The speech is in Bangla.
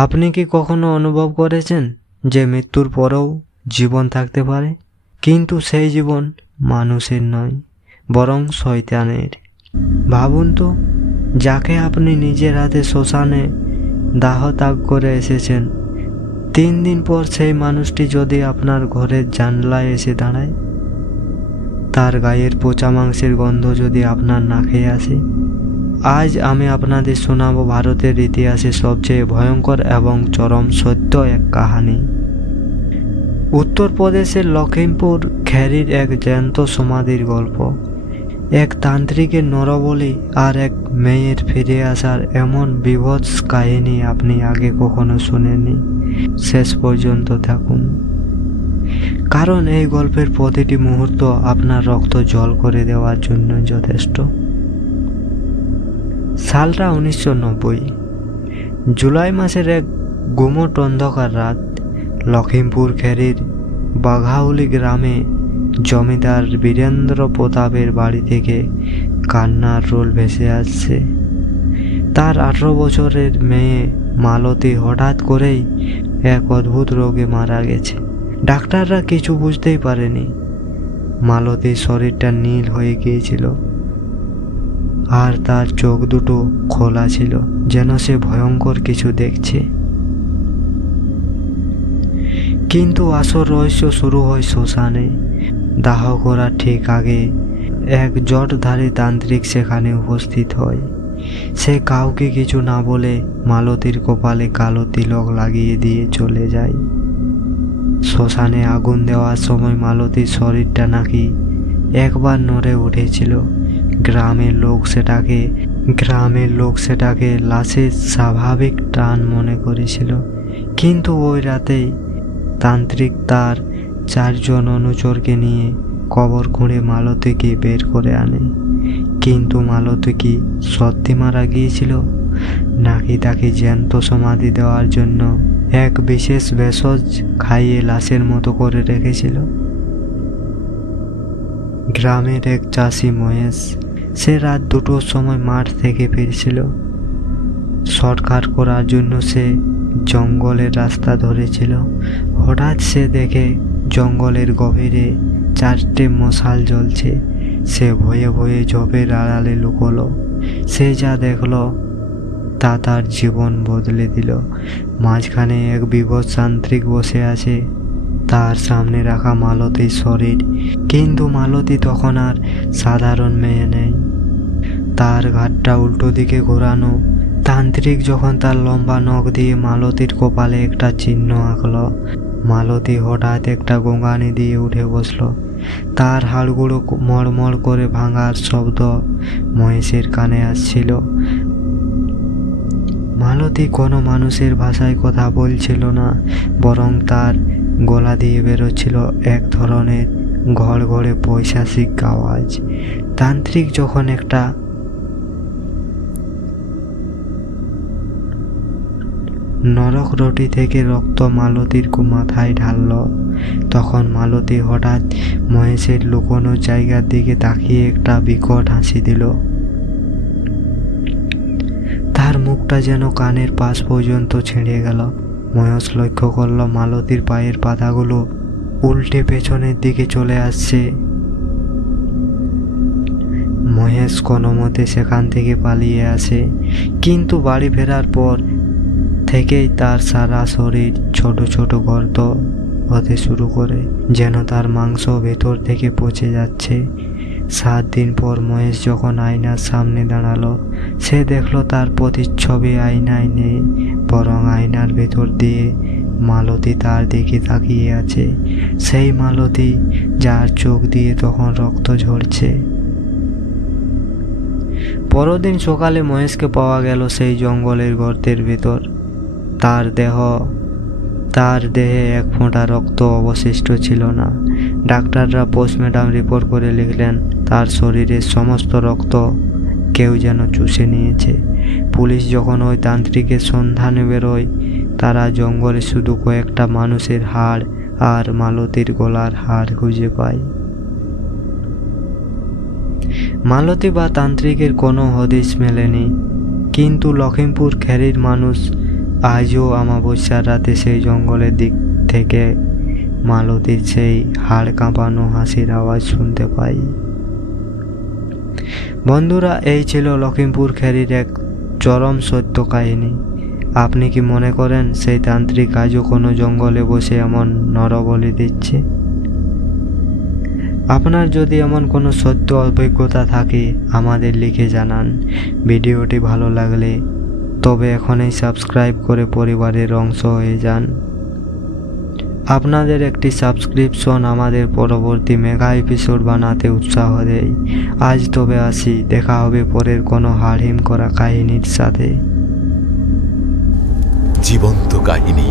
আপনি কি কখনো অনুভব করেছেন যে মৃত্যুর পরেও জীবন থাকতে পারে, কিন্তু সেই জীবন মানুষের নয়, বরং শয়তানের? ভাবুন তো, যাকে আপনি নিজের হাতে শ্মশানে দাহ ত্যাগ করে এসেছেন, 3 দিন পর সেই মানুষটি যদি আপনার ঘরের জানলায় এসে দাঁড়ায়, তার গায়ের পচা মাংসের গন্ধ যদি আপনার নাকে আসে। আজ আমি আপনাদের শোনাবো ভারতের ইতিহাসে সবচেয়ে ভয়ঙ্কর এবং চরম সত্য এক কাহিনী। উত্তরপ্রদেশের লখিমপুর খেরির এক জ্যান্ত সমাধির গল্প। এক তান্ত্রিকের নরবলি আর এক মেয়ের ফিরে আসার এমন বীভৎস কাহিনী আপনি আগে কখনো শুনেননি। শেষ পর্যন্ত থাকুন, কারণ এই গল্পের প্রতিটি মুহূর্ত আপনার রক্ত জল করে দেওয়ার জন্য যথেষ্ট। সালটা 1990। জুলাই মাসের এক গুমট অন্ধকার রাত। লখিমপুর খেরির বাঘাউলি গ্রামে জমিদার বীরেন্দ্র প্রতাপের বাড়ি থেকে কান্নার রোল ভেসে আসছে। তার 18 বছরের মেয়ে মালতী হঠাৎ করেই এক অদ্ভুত রোগে মারা গেছে। ডাক্তাররা কিছু বুঝতেই পারেনি। মালতীর শরীরটা নীল হয়ে গিয়েছিল আর তার চোখ দুটো খোলা ছিল, যেন সে ভয়ঙ্কর কিছু দেখছে। কিন্তু আসল রহস্য শুরু হয় শ্মশানে। দাহ করার ঠিক আগে এক জটধারী তান্ত্রিক সেখানে উপস্থিত হয়। সে কাউকে কিছু না বলে মালতীর কপালে কালো তিলক লাগিয়ে দিয়ে চলে যায়। শ্মশানে আগুন দেওয়ার সময় মালতীর শরীরটা নাকি একবার নড়ে উঠেছিল। গ্রামের লোক সেটাকে লাশের স্বাভাবিক টান মনে করেছিল। কিন্তু ওই রাতেই তান্ত্রিক তার 4 জন অনুচরকে নিয়ে কবর খুঁড়ে মালতীকে বের করে আনে। কিন্তু মালতী কি সত্যি মারা গিয়েছিল, নাকি তাকে জ্যান্ত সমাধি দেওয়ার জন্য এক বিশেষ ভেষজ খাইয়ে লাশের মতো করে রেখেছিল? গ্রামের এক চাষি মহেশ, সে রাত 2টোর সময় মাঠ থেকে ফিরছিল। শর্টকাট করার জন্য সে জঙ্গলের রাস্তা ধরেছিল। হঠাৎ সে দেখে জঙ্গলের গভীরে 4টে মশাল জ্বলছে। সে ভয়ে ভয়ে ঝোপের আড়ালে লুকোলো। সে যা দেখলো তা তার জীবন বদলে দিল। মাঝখানে এক বিভৎস তান্ত্রিক বসে আছে, তার সামনে রাখা মালতীর শরীর। কিন্তু মালতী তখন আর সাধারণ মেয়ে নেই, তার ঘাটটা উল্টো দিকে ঘোরানো। তান্ত্রিক যখন তার লম্বা নখ দিয়ে মালতীর কপালে একটা চিহ্ন আঁকল, মালতী হঠাৎ একটা গোঙানি দিয়ে উঠে বসল। তার হাড়গুলো মড়মড় করে ভাঙার শব্দ মহেশের কানে আসছিল। মালতী কোনো মানুষের ভাষায় কথা বলছিল না, বরং তার গলা দিয়ে বেরোচ্ছিল এক ধরনের ঘড়ঘড়ে পৈশাচিক আওয়াজ। তান্ত্রিক যখন একটা নরক রুটি থেকে রক্ত মালতীর মাথায় ঢালল, তখন মালতী হঠাৎ মহেশের লুকোনো জায়গার দিকে তাকিয়ে একটা বিকট হাসি দিল। তার মুখটা যেন কানের পাশ পর্যন্ত ছিঁড়ে গেল। মহেশ লক্ষ্য করল মালতীর পায়ের পাতাগুলো উল্টে পেছনের দিকে চলে আসছে। মহেশ কোনো মতে সেখান থেকে পালিয়ে আসে, কিন্তু বাড়ি ফেরার পর থেকেই তার সারা শরীর ছোট ছোট গর্ত হতে শুরু করে, যেন তার মাংস ভেতর থেকে পচে যাচ্ছে। 7 দিন পর মহেশ যখন আয়নার সামনে দাঁড়ালো, সে দেখলো তার প্রতিচ্ছবি আয়নায় নেই, বরং আয়নার ভেতর দিয়ে মালতী তার দিকে তাকিয়ে আছে। সেই মালতী যার চোখ দিয়ে তখন রক্ত ঝরছে। পরদিন সকালে মহেশকে পাওয়া গেল সেই জঙ্গলের গর্তের ভেতর। তার দেহে এক ফোঁটা রক্ত অবশিষ্ট ছিল না। ডাক্তাররা পোস্টমর্টম রিপোর্ট করে লিখলেন, তার শরীরের সমস্ত রক্ত কেউ যেন চুষে নিয়েছে। পুলিশ যখন ওই তান্ত্রিকের সন্ধানে বেরোয়, তারা জঙ্গলে শুধু কয়েকটা মানুষের হাড় আর মালতীর গলার হাড় খুঁজে পায়। মালতী বা তান্ত্রিকের কোনো হদিশ মেলেনি, কিন্তু লখিমপুর খেরির মানুষ আজও অমাবস্যার রাতে সেই জঙ্গলের দিক থেকে মালতীর সেই হাড় কাঁপানো হাসির আওয়াজ শুনতে পাই। বন্ধুরা, এই ছিল লখিমপুর খেরির এক চরম সত্য কাহিনী। আপনি কি মনে করেন সেই তান্ত্রিক আজও কোনো জঙ্গলে বসে এমন নরবলি দিচ্ছে? আপনার যদি এমন কোনো সত্য অভিজ্ঞতা থাকে আমাদের লিখে জানান। ভিডিওটি ভালো লাগলে তবে এখনই সাবস্ক্রাইব করে পরিবারের অংশ হয়ে যান। আপনাদের একটি সাবস্ক্রিপশন আমাদের পরবর্তী মেগা এপিসোড বানাতে উৎসাহ দেয়। আজ তবে আসি, দেখা হবে পরের কোনো হাড়হিম করা কাহিনীর সাথে। জীবন্ত কাহিনী।